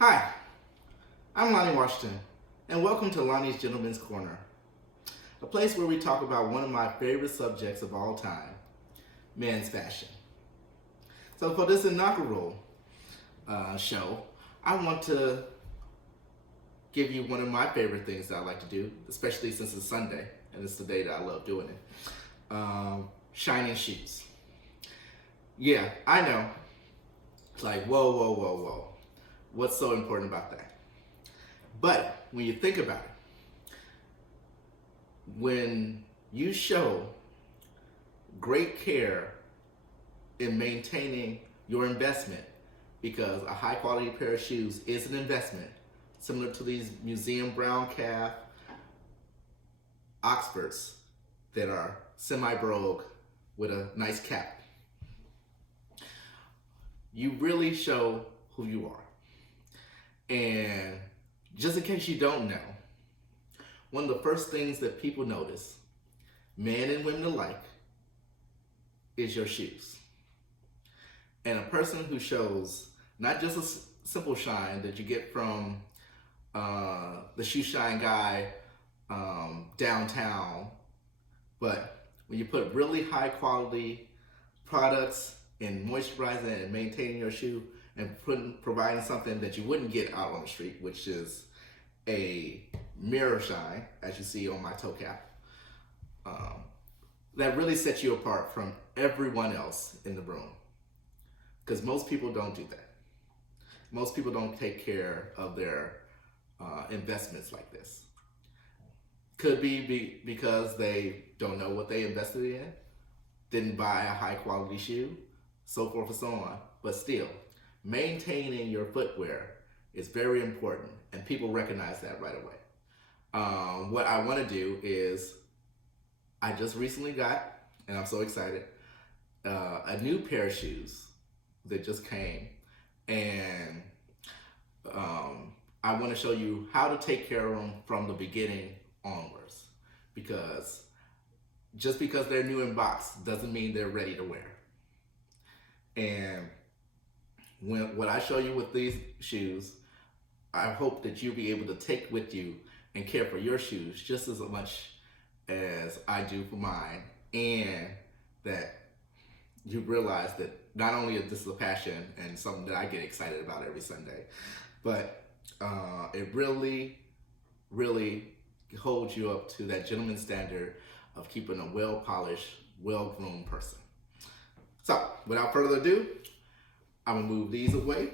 Hi, I'm Lonnie Washington, and welcome to Lonnie's Gentleman's Corner, a place where we talk about one of my favorite subjects of all time, men's fashion. So for this inaugural show, I want to give you one of my favorite things that I like to do, especially since it's Sunday, and it's the day that I love doing it. Shining shoes. Yeah, I know. It's like, whoa, whoa, whoa, whoa. What's so important about that? But when you think about it, when you show great care in maintaining your investment, because a high quality pair of shoes is an investment, similar to these museum brown calf Oxfords that are semi-brogue with a nice cap, you really show who you are. And just in case you don't know, one of the first things that people notice, men and women alike, is your shoes. And a person who shows not just a simple shine that you get from the shoe shine guy downtown, but when you put really high quality products in moisturizing and maintaining your shoe and providing something that you wouldn't get out on the street, which is a mirror shine, as you see on my toe cap, that really sets you apart from everyone else in the room. Because most people don't do that. Most people don't take care of their investments like this. Could be because they don't know what they invested in, didn't buy a high quality shoe, so forth and so on. But still, maintaining your footwear is very important, and people recognize that right away. What I want to do is, I just recently got, and I'm so excited, a new pair of shoes that just came, and I want to show you how to take care of them from the beginning onwards, because just because they're new in box doesn't mean they're ready to wear. And what I show you with these shoes, I hope that you'll be able to take with you and care for your shoes just as much as I do for mine, and that you realize that not only is this a passion and something that I get excited about every Sunday, but it really, really holds you up to that gentleman standard of keeping a well-polished, well-groomed person. So, without further ado, I'm gonna move these away.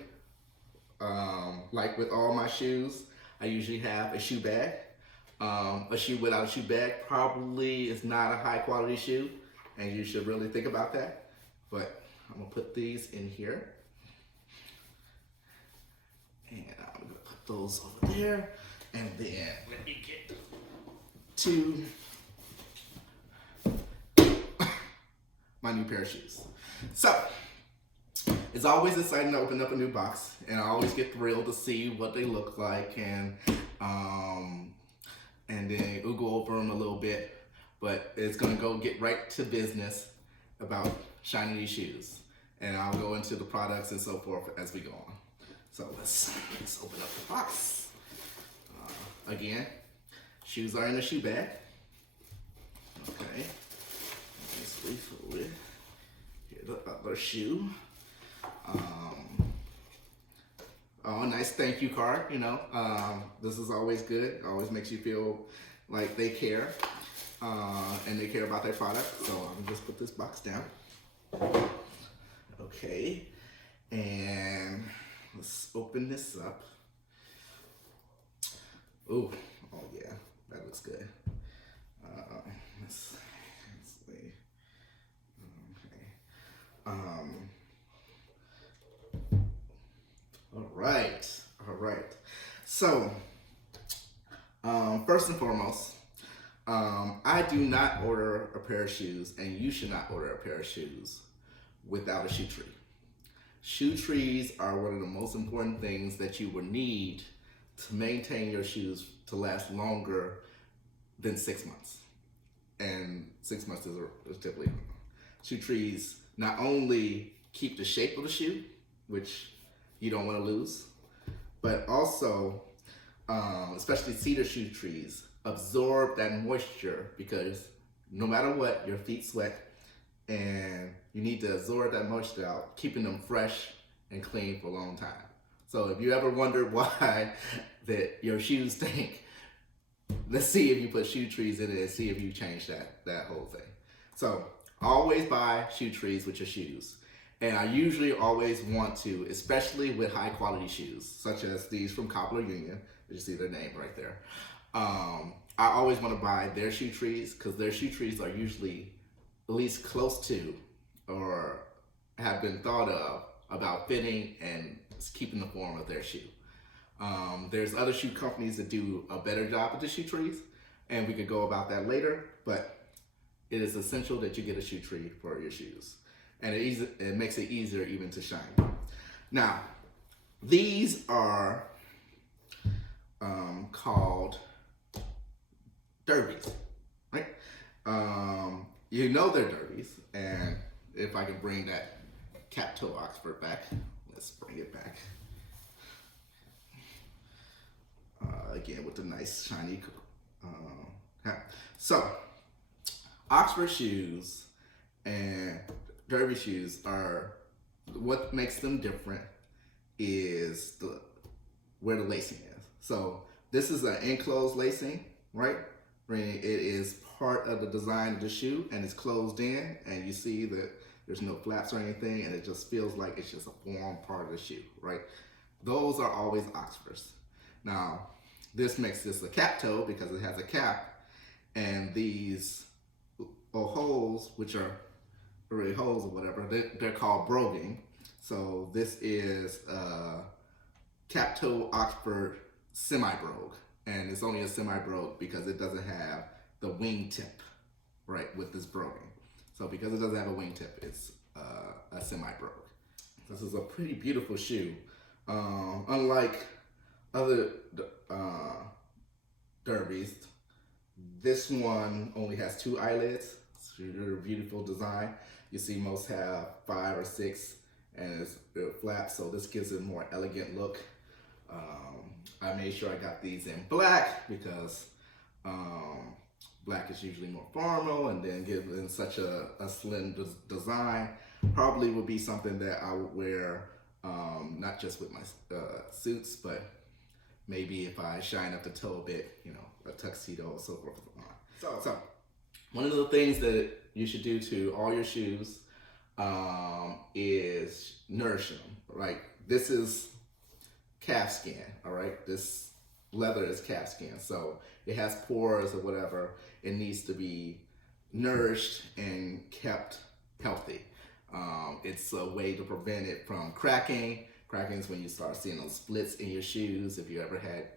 Like with all my shoes, I usually have a shoe bag. A shoe without a shoe bag probably is not a high quality shoe, and you should really think about that. But I'm gonna put these in here, and I'm gonna put those over there, and then let me get to my new pair of shoes. So, it's always exciting to open up a new box, and I always get thrilled to see what they look like, and then we'll go over them a little bit, but it's gonna get right to business about shining these shoes, and I'll go into the products and so forth as we go on. So let's open up the box. Again, shoes are in the shoe bag. Okay, let's refold it. Here's the other shoe. Oh, nice thank you card, this is always good. It always makes you feel like they care, and they care about their product. So I'm gonna just put this box down. Okay, and let's open this up. Ooh, oh yeah, that looks good. Let's see. Okay. All right. So, first and foremost, I do not order a pair of shoes, and you should not order a pair of shoes without a shoe tree. Shoe trees are one of the most important things that you will need to maintain your shoes to last longer than 6 months. And 6 months is typically. Shoe trees not only keep the shape of the shoe, which you don't want to lose, but also, especially cedar shoe trees, absorb that moisture because no matter what, your feet sweat and you need to absorb that moisture out, keeping them fresh and clean for a long time. So if you ever wondered why that your shoes stink, let's see if you put shoe trees in it and see if you change that whole thing. So always buy shoe trees with your shoes. And I usually always want to, especially with high quality shoes, such as these from Cobbler Union. You see their name right there. I always want to buy their shoe trees because their shoe trees are usually at least close to or have been thought of about fitting and keeping the form of their shoe. There's other shoe companies that do a better job with the shoe trees, and we could go about that later, but it is essential that you get a shoe tree for your shoes. And it makes it easier even to shine. Now, these are called derbies, right? You know they're derbies, and if I can bring that cap toe Oxford back, let's bring it back. Again with the nice shiny hat. So, Oxford shoes and derby shoes are, what makes them different is where the lacing is. So this is an enclosed lacing, right? It is part of the design of the shoe and it's closed in, and you see that there's no flaps or anything, and it just feels like it's just a form part of the shoe, right? Those are always Oxfords. Now, this makes this a cap toe because it has a cap, and these holes, which are really holes or whatever, they're called broguing. So this is a cap toe Oxford semi-brogue, and it's only a semi-brogue because it doesn't have the wingtip, right, with this broguing. So because it doesn't have a wingtip, it's a semi-brogue. This is a pretty beautiful shoe. Unlike other derbies, this one only has 2 eyelids. It's a beautiful design. You see most have 5 or 6, and it's flat, so this gives it a more elegant look. I made sure I got these in black because black is usually more formal, and then given such a slim design, probably would be something that I would wear not just with my suits, but maybe if I shine up the toe a bit, you know, a tuxedo or so forth. So one of the things that you should do to all your shoes is nourish them, right? This is calf skin, all right? This leather is calf skin, so it has pores or whatever. It needs to be nourished and kept healthy. It's a way to prevent it from cracking. Cracking is when you start seeing those splits in your shoes. If you ever had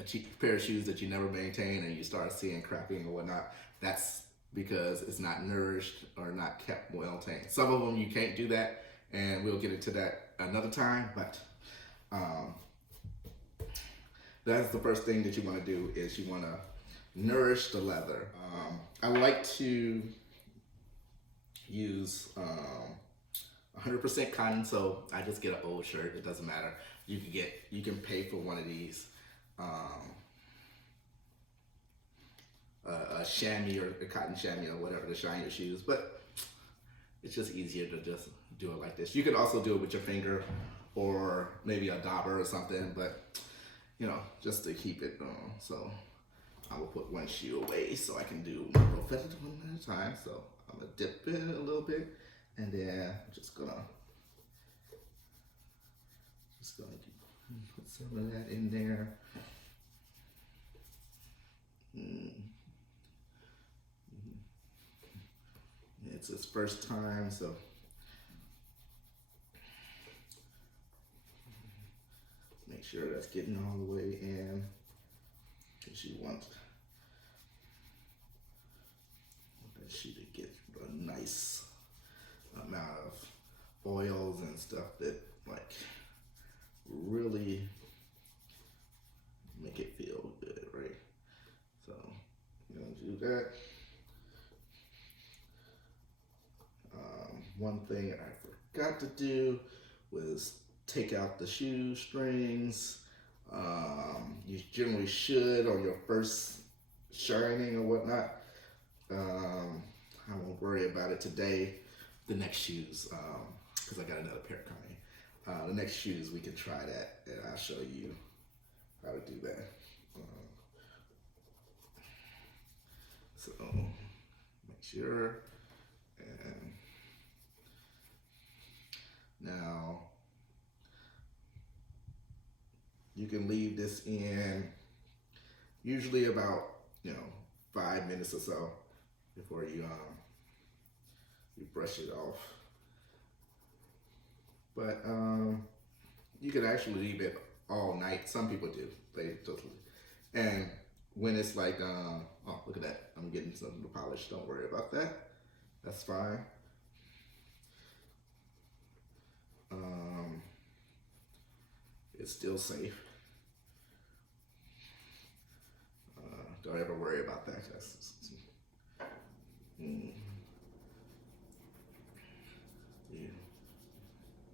a cheap pair of shoes that you never maintained and you start seeing cracking or whatnot, that's because it's not nourished or not kept well tamed. Some of them you can't do that, and we'll get into that another time, but that's the first thing that you want to do is you want to nourish the leather. I like to use 100% cotton, so I just get an old shirt. It doesn't matter. You can pay for one of these a chamois or a cotton chamois or whatever to shine your shoes, but it's just easier to just do it like this. You could also do it with your finger or maybe a dauber or something, but you know, just to keep it going. So I will put one shoe away so I can do one at a time. So I'm gonna dip it a little bit, and then I'm just gonna put some of that in there. It's his first time, so make sure that's getting all the way in, because you want that shoe to get a nice amount of oils and stuff that like really make it feel good, right? So you're gonna do that. One thing I forgot to do was take out the shoestrings. You generally should on your first shining or whatnot. I won't worry about it today. The next shoes, because I got another pair coming. The next shoes we can try that, and I'll show you how to do that. So make sure, and now you can leave this in usually about 5 minutes or so before you brush it off. But you can actually leave it all night. Some people do. They totally. And when it's like, oh, look at that. I'm getting some of the polish. Don't worry about that. That's fine. It's still safe. Don't ever worry about that. Yeah.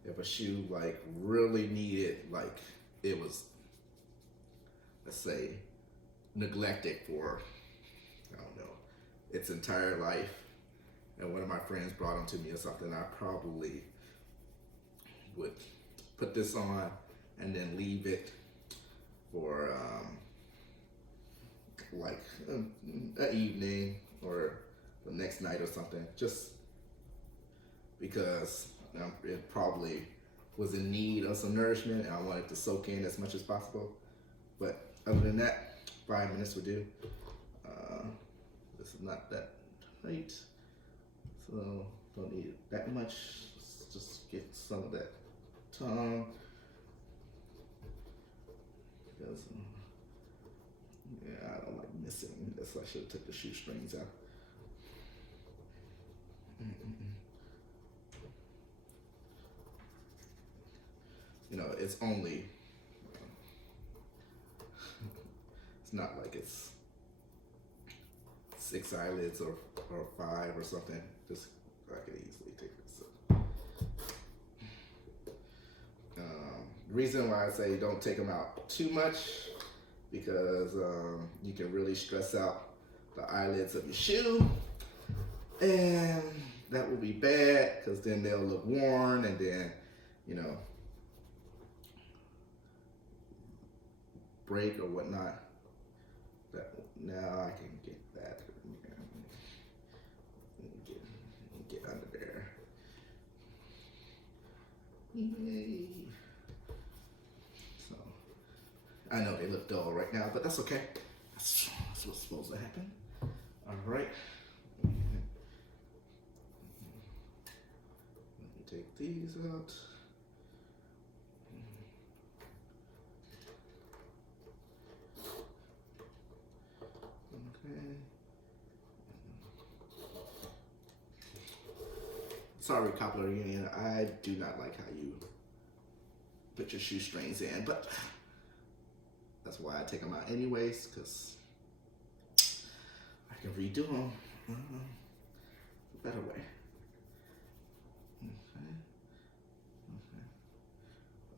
If a shoe like really needed, like it was, let's say, neglected for, I don't know, its entire life, and one of my friends brought them to me or something, I probably would put this on and then leave it for like an evening or the next night or something, just because it probably was in need of some nourishment and I wanted to soak in as much as possible. But other than that, 5 minutes would do. This is not that tight, so don't need that much. Let's just get some of that tongue, because yeah, I don't like missing. That's why I should have took the shoestrings out. It's only, it's not like it's 6 eyelids or 5 or something. Just, I could easily take this. The reason why I say don't take them out too much, because you can really stress out the eyelids of your shoe, and that will be bad, because then they'll look worn, and then break or whatnot. That now I can get that. Get under there. Yay. So I know they look dull right now, but that's okay. That's what's supposed to happen. All right. Let me take these out. Sorry, Cobbler Union, I do not like how you put your shoestrings in, but that's why I take them out anyways, because I can redo them a better way. Okay.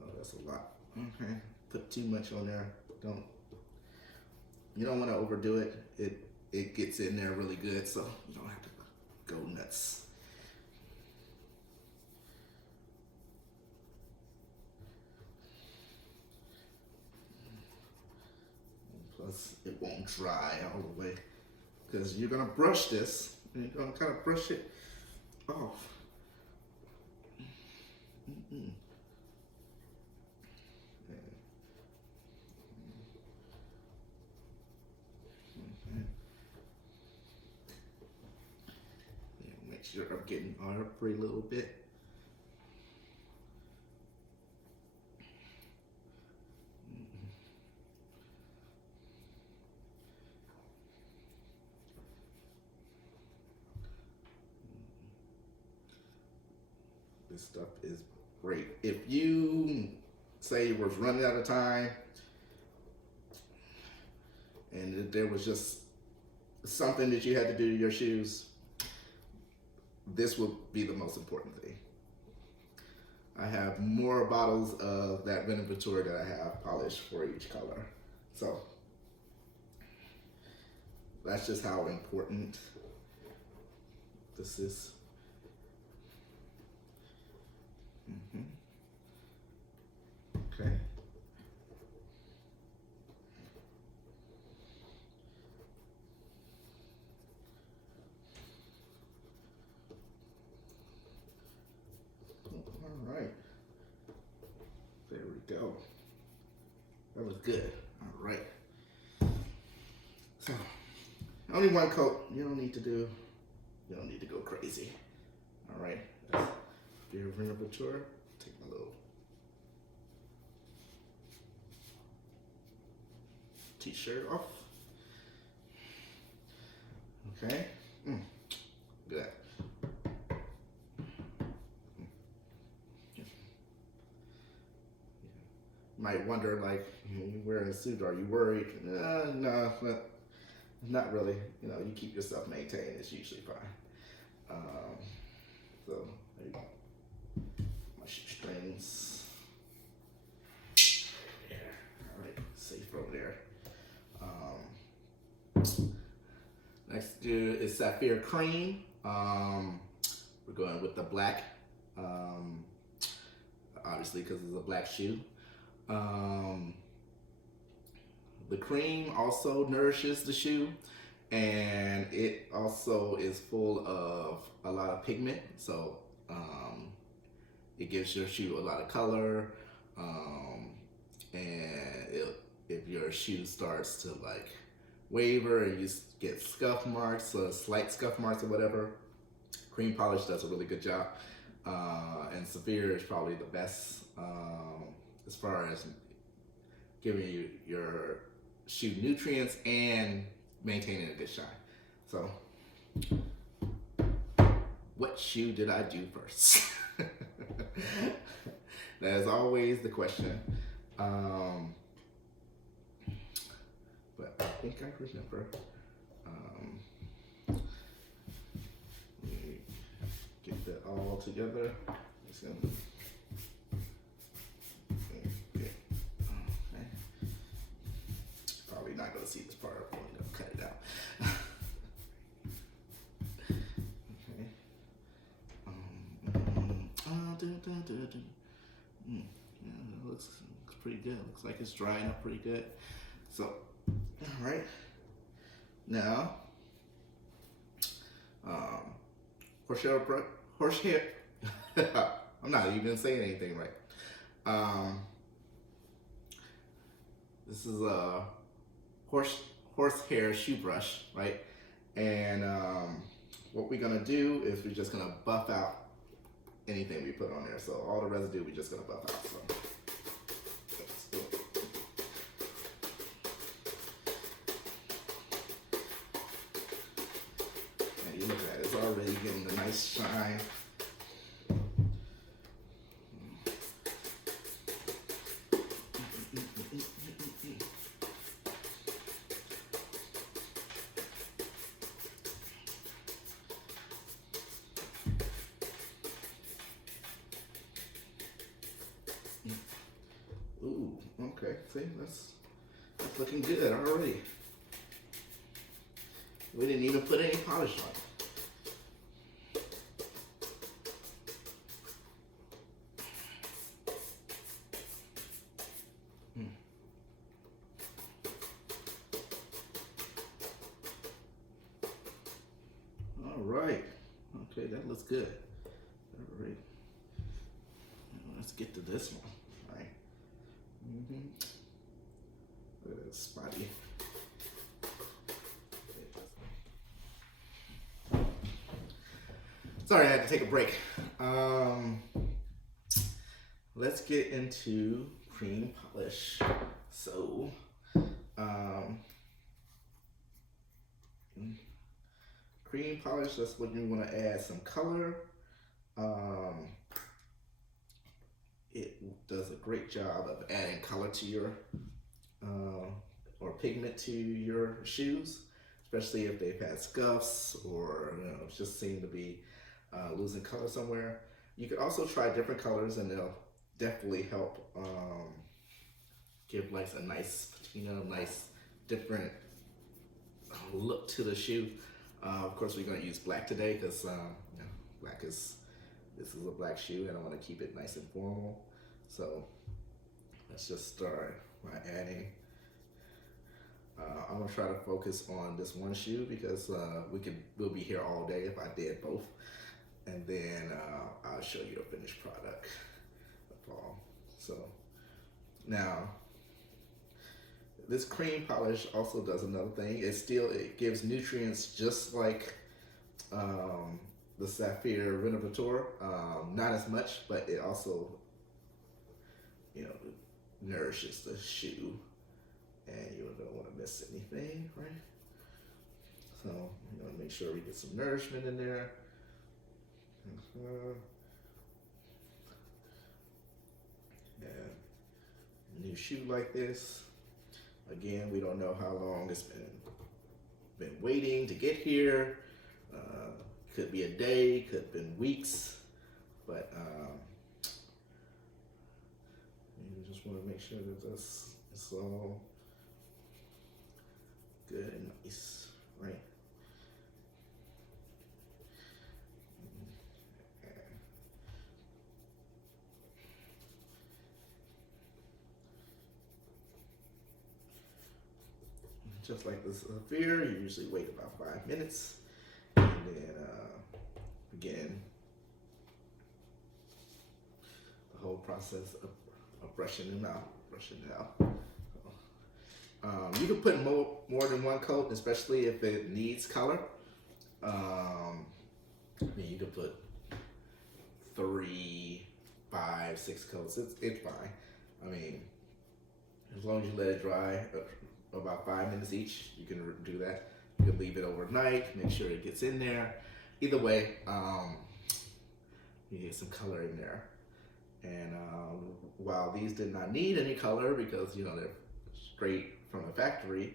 Oh, that's a lot. Okay. Put too much on there. You don't want to overdo it. It gets in there really good, so you don't have to go nuts. Plus, it won't dry all the way, because you're gonna brush this and you're gonna kind of brush it off. Make sure I'm getting every little bit. This stuff is great. If you say you was running out of time and there was just something that you had to do to your shoes, this will be the most important thing. I have more bottles of that Venaventura that I have polished for each color. So that's just how important this is. Okay. All right. There we go. That was good. All right. So, only one coat. You don't need to go crazy. All right. That's your Venaventura. Take my little t-shirt off. Okay. Good. Might wonder, like, you're wearing a suit, are you worried? No, not really. You know, you keep yourself maintained, it's usually fine. So, there you go. My shoestrings. There. All right, safe over there. Next is Sapphire Cream. We're going with the black, obviously because it's a black shoe. The cream also nourishes the shoe, and it also is full of a lot of pigment, so it gives your shoe a lot of color, and if your shoe starts to like waver and you get scuff marks or slight scuff marks or whatever, cream polish does a really good job, and Sapphire is probably the best as far as giving you your shoe nutrients and maintaining a good shine. So, what shoe did I do first? That is always the question. But I think I remember. Let me get that all together. Just gonna, okay. Probably not gonna see this part. I'm gonna cut it out. Okay. Yeah, it looks pretty good. Looks like it's drying up pretty good. So, all right. Now, horsehair. I'm not even saying anything right. This is a horsehair shoe brush, right? And what we're gonna do is we're just gonna buff out anything we put on there. So all the residue we're just gonna buff out. So let's do it. And you look at it, it's already getting a nice shine. Ooh, okay, see, that's looking good already. We didn't even put any polish on it. All right, okay, that looks good. All right, let's get to this one. All right. Look at that spotty. Sorry, I had to take a break. Let's get into cream polish. So, cream polish, that's when you want to add some color. It does a great job of adding color to your, or pigment to your shoes, especially if they've had scuffs or just seem to be losing color somewhere. You could also try different colors, and they'll definitely help give like a nice patina, nice different look to the shoe. Of course, we're going to use black today because you know, black is this is a black shoe, and I want to keep it nice and formal. So let's just start by adding. I'm gonna try to focus on this one shoe because we'll be here all day if I did both, and then I'll show you a finished product of all. So now this cream polish also does another thing. It gives nutrients just like the Sapphire Renovateur. Not as much, but it also, you know, nourishes the shoe, and you don't want to miss anything, right? So you want to make sure we get some nourishment in there. And a new shoe like this, again, we don't know how long it's been waiting to get here. Could be a day, could have been weeks, but you just want to make sure that it's all good and nice, right? Just like the Sapphire, you usually wait about 5 minutes, and then begin the whole process of brushing them out. You can put more than one coat, especially if it needs color. I mean, you could put 3, 5, 6 coats. It's fine. I mean, as long as you let it dry about 5 minutes each, you can do that. You can leave it overnight, make sure it gets in there. Either way, you get some color in there. And while these did not need any color because, you know, they're straight from the factory,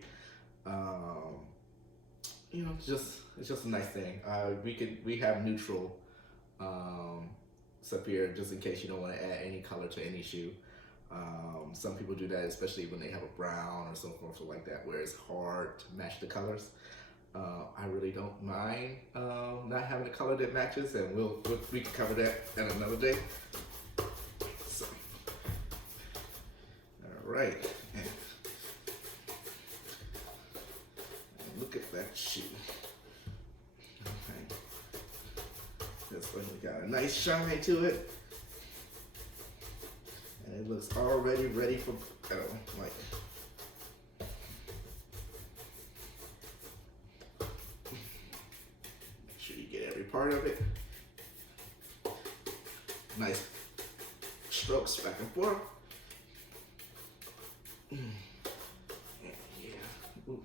you know, it's just a nice thing. We have neutral Sapphire just in case you don't want to add any color to any shoe. Some people do that, especially when they have a brown or so forth or like that, where it's hard to match the colors. I really don't mind not having a color that matches, and we can cover that at another day. So, all right, and look at that shoe. Okay, this one got a nice shine to it. And it looks already ready for like. Make sure you get every part of it. Nice strokes back and forth. And yeah. Ooh.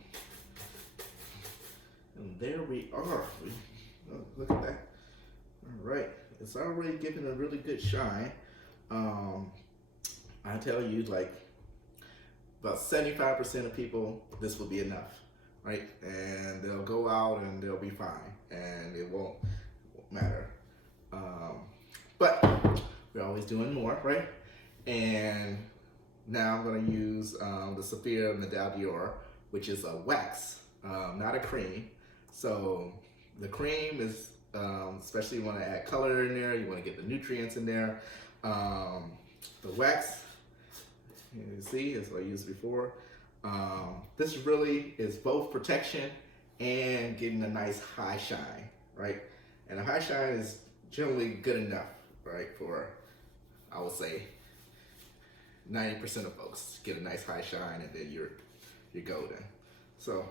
And there we are. Look at that. All right. It's already giving a really good shine. I tell you, like, about 75% of people, this will be enough, right? And they'll go out and they'll be fine, and it won't matter. But we're always doing more, right? And now I'm gonna use the Sapphire Medal d'Or, which is a wax, not a cream. So the cream is, especially you wanna add color in there, you wanna get the nutrients in there. The wax, you see, as I used before. This really is both protection and getting a nice high shine, right? And a high shine is generally good enough, right? For, I would say, 90% of folks get a nice high shine, and then you're golden. So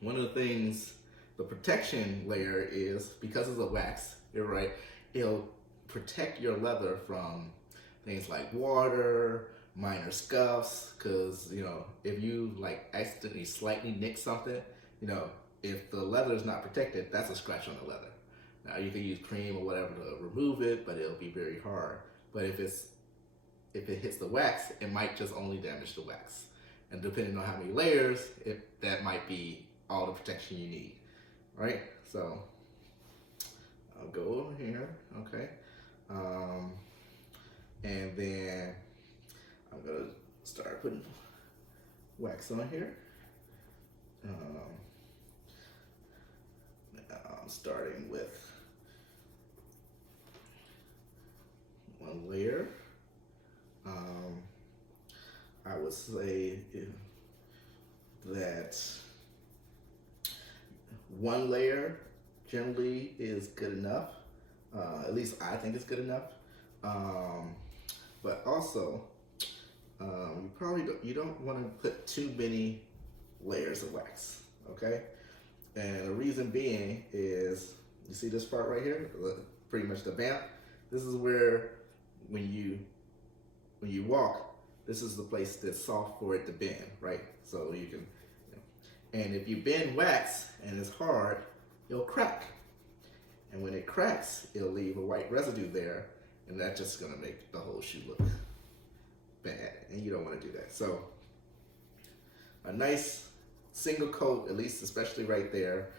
one of the things, the protection layer is, because it's a wax, you're right, it'll protect your leather from things like water, minor scuffs, because, you know, if you like accidentally slightly nick something, you know, if the leather is not protected, that's a scratch on the leather. Now you can use cream or whatever to remove it, but it'll be very hard. But if it hits the wax, it might just only damage the wax. And depending on how many layers, that might be all the protection you need, right? So I'll go over here, okay? Um, and then I'm gonna start putting wax on here. I'm starting with one layer. I would say that one layer generally is good enough. At least I think it's good enough. But also, you don't want to put too many layers of wax. Okay, and the reason being is, you see this part right here, pretty much the vamp. This is where when you walk, this is the place that's soft for it to bend, right? So you can, and if you bend wax and it's hard, it'll crack. And when it cracks, it'll leave a white residue there, and that's just gonna make the whole shoe look bad, and you don't wanna do that. So a nice single coat, at least, especially right there,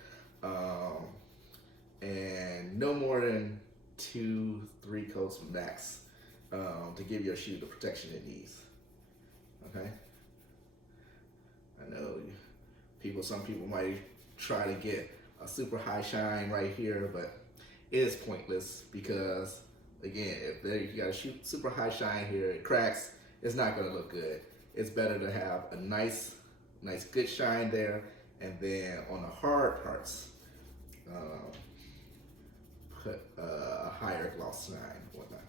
and no more than 2-3 coats max to give your shoe the protection it needs. Okay. I know some people might try to get a super high shine right here, but it is pointless because, again, if you got a super high shine here, it cracks, it's not gonna look good. It's better to have a nice good shine there, and then on the hard parts, put a higher gloss shine and whatnot.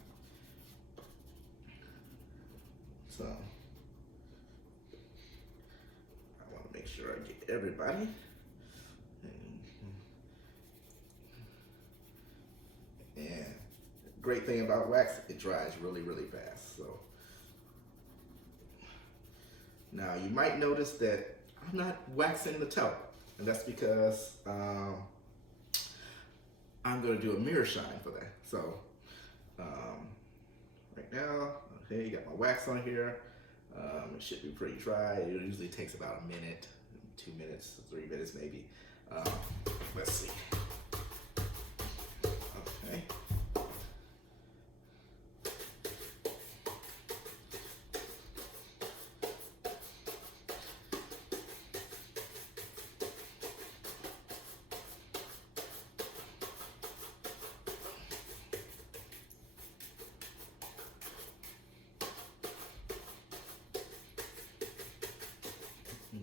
So I want to make sure I get everybody. And great thing about wax, it dries really fast. So now you might notice that I'm not waxing the toe, and that's because I'm going to do a mirror shine for that. So right now, okay, you got my wax on here. It should be pretty dry. It usually takes about a minute, 2 minutes, 3 minutes maybe. Let's see. Okay.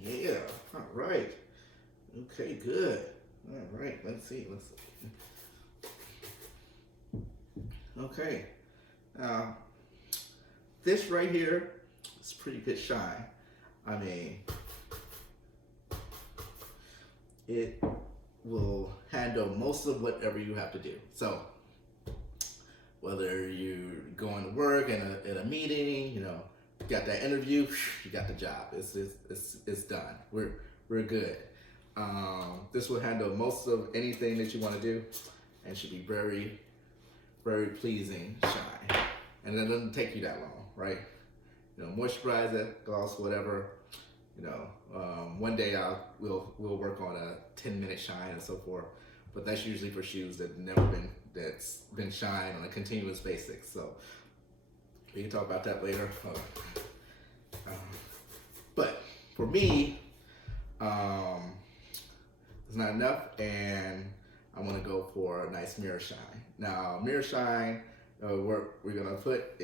Yeah, all right. Okay, good. All right, let's see. Okay, now this right here is pretty good shine. I mean, it will handle most of whatever you have to do. So whether you're going to work in a meeting, you got that interview, you got the job. It's done. We're good. This will handle most of anything that you want to do, and should be very pleasing shine. And it doesn't take you that long, right? Moisturize it, gloss, whatever. One day we'll work on a 10-minute shine and so forth. But that's usually for shoes that's been shined on a continuous basis. So we can talk about that later. But for me, it's not enough, and I want to go for a nice mirror shine. Now, mirror shine, what we're gonna put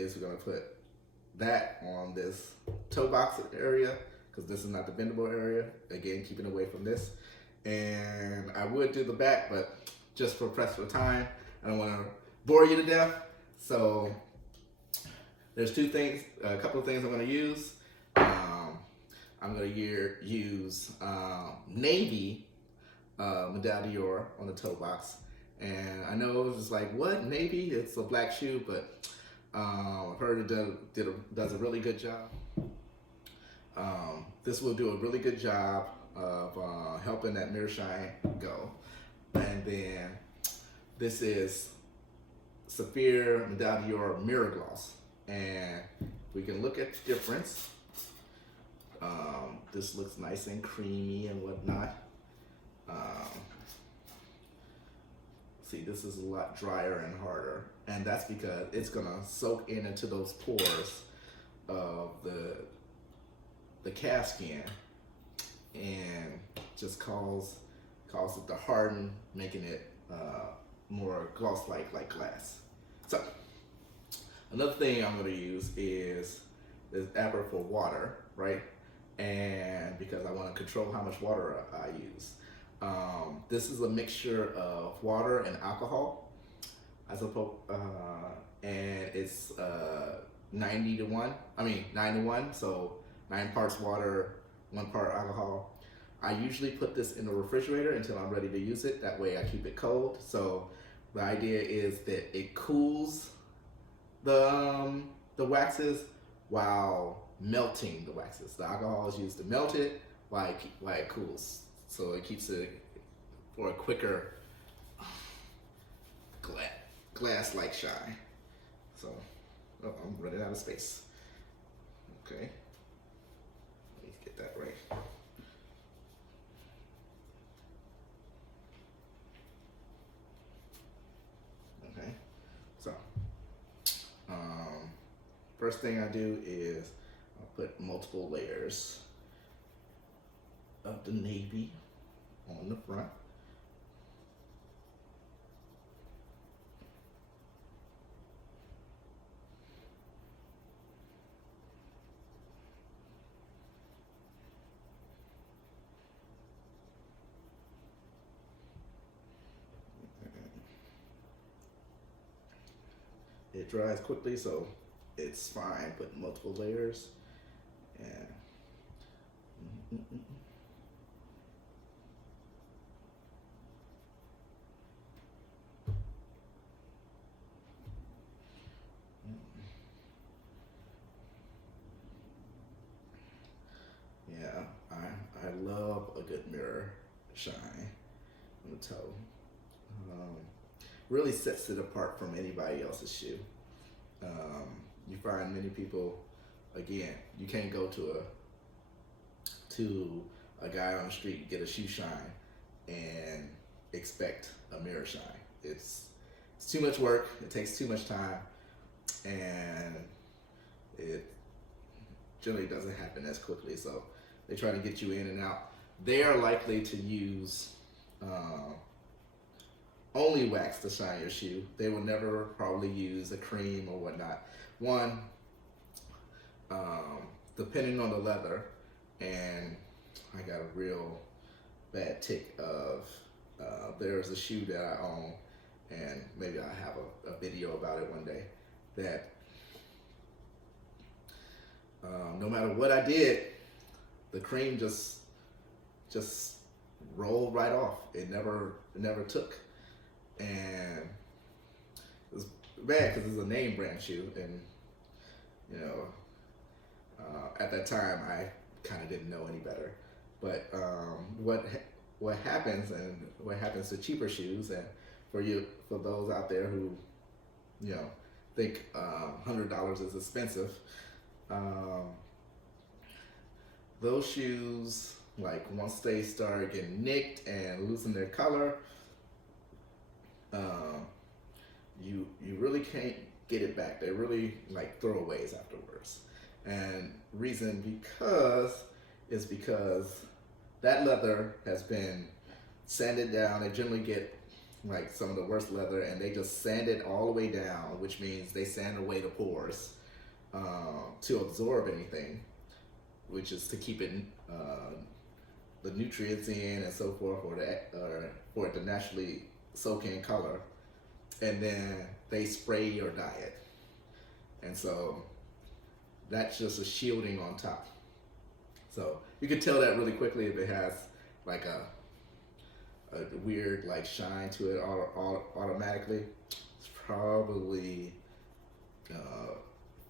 that on this toe box area, because this is not the bendable area. Again, keeping away from this. And I would do the back, but just for press for time, I don't want to bore you to death. So there's a couple of things I'm going to use. I'm going to use navy medallion on the toe box. And I know it's like, what, navy? It's a black shoe, but I've heard it does a really good job. This will do a really good job of helping that mirror shine go. And then this is Sapphire Medallion Mirror Gloss. And we can look at the difference. This looks nice and creamy and whatnot. see, this is a lot drier and harder, and that's because it's gonna soak into those pores of the calf skin and just cause it to harden, making it more gloss-like glass. So another thing I'm going to use is this adder for water, right? And because I want to control how much water I use. This is a mixture of water and alcohol, I suppose, and it's 9 to 1, so 9 parts water, 1 part alcohol. I usually put this in the refrigerator until I'm ready to use it. That way I keep it cold. So the idea is that it cools the waxes while melting the waxes. The alcohol is used to melt it while it cools. So it keeps it for a quicker glass-like shine. So, oh, I'm running out of space. Okay, let me get that right. Okay, so first thing I do is I'll put multiple layers of the navy on the front. It dries quickly, so it's fine putting multiple layers. And yeah, I love a good mirror shine on the toe. Really sets it apart from anybody else's shoe. You find many people, again, you can't go to a guy on the street, get a shoe shine, and expect a mirror shine. It's too much work. It takes too much time, and it generally doesn't happen as quickly. So they try to get you in and out. They are likely to use only wax to shine your shoe. They will never probably use a cream or whatnot. One, depending on the leather, and I got a real bad tick of, there's a shoe that I own, and maybe I'll have a video about it one day, that no matter what I did, the cream just rolled right off. It never took. And it was bad because it's a name brand shoe, and you know, at that time I kind of didn't know any better. But what happens to cheaper shoes, and for those out there who think $100 is expensive, those shoes, like once they start getting nicked and losing their color, you really can't get it back. They're really like throwaways afterwards. And reason is because that leather has been sanded down. They generally get like some of the worst leather, and they just sand it all the way down, which means they sand away the pores to absorb anything, which is to keep it the nutrients in and so forth, or for it to naturally soak in color. And then they spray or dye it, and so that's just a shielding on top. So you can tell that really quickly if it has like a weird like shine to it automatically. It's probably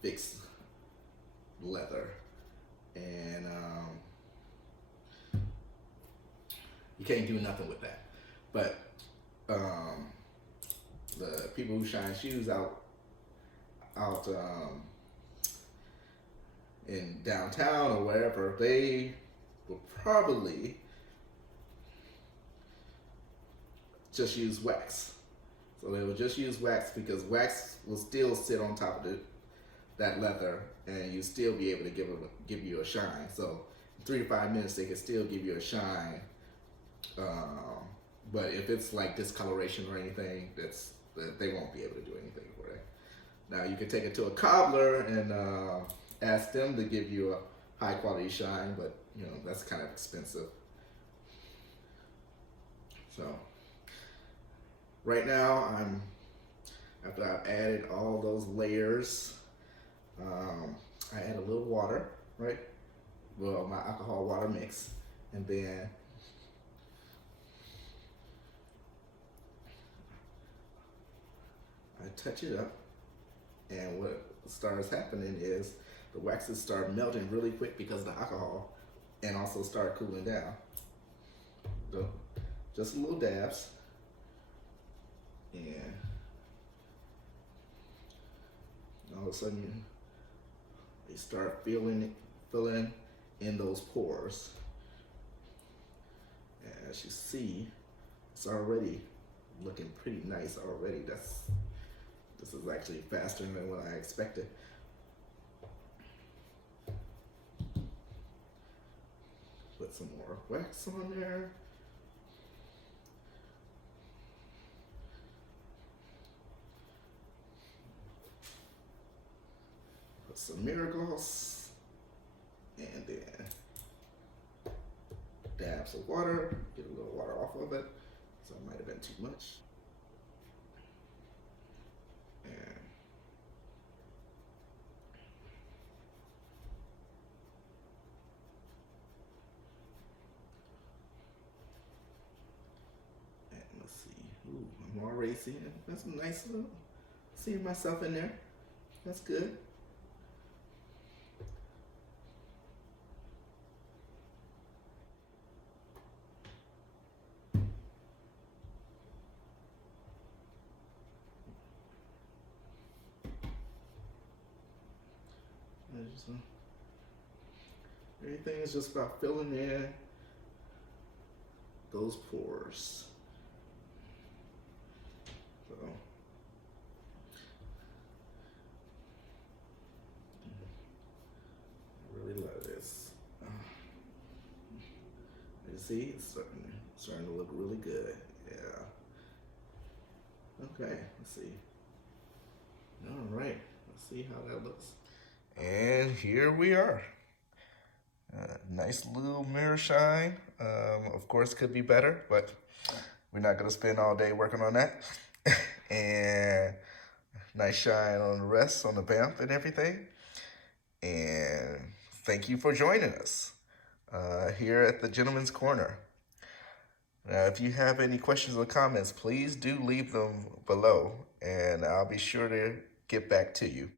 fixed leather, and you can't do nothing with that. But the people who shine shoes out in downtown or wherever, they will probably just use wax. So they will just use wax because wax will still sit on top of that leather, and you still be able to give you a shine. So 3 to 5 minutes, they can still give you a shine. Um, but if it's like discoloration or anything, that they won't be able to do anything for it. Now you can take it to a cobbler and ask them to give you a high quality shine, but that's kind of expensive. So right now after I've added all those layers, I add a little water, right? Well, my alcohol water mix, and then I touch it up, and what starts happening is the waxes start melting really quick because of the alcohol, and also start cooling down. So just little dabs, and all of a sudden they start filling in those pores. And as you see, it's already looking pretty nice already. This is actually faster than what I expected. Put some more wax on there. Put some mirror gloss, and then dabs of water. Get a little water off of it, so it might have been too much. And let's see. Ooh, I'm already seeing that's a nice little. Seeing myself in there. That's good. Everything is just about filling in those pores. So I really love this. You see, it's starting to look really good. Yeah. Okay, let's see. All right, let's see how that looks. And here we are. Nice little mirror shine. Of course, could be better, but we're not gonna spend all day working on that. And nice shine on the rest, on the vamp and everything. And thank you for joining us here at the Gentleman's Corner. If you have any questions or comments, please do leave them below, and I'll be sure to get back to you.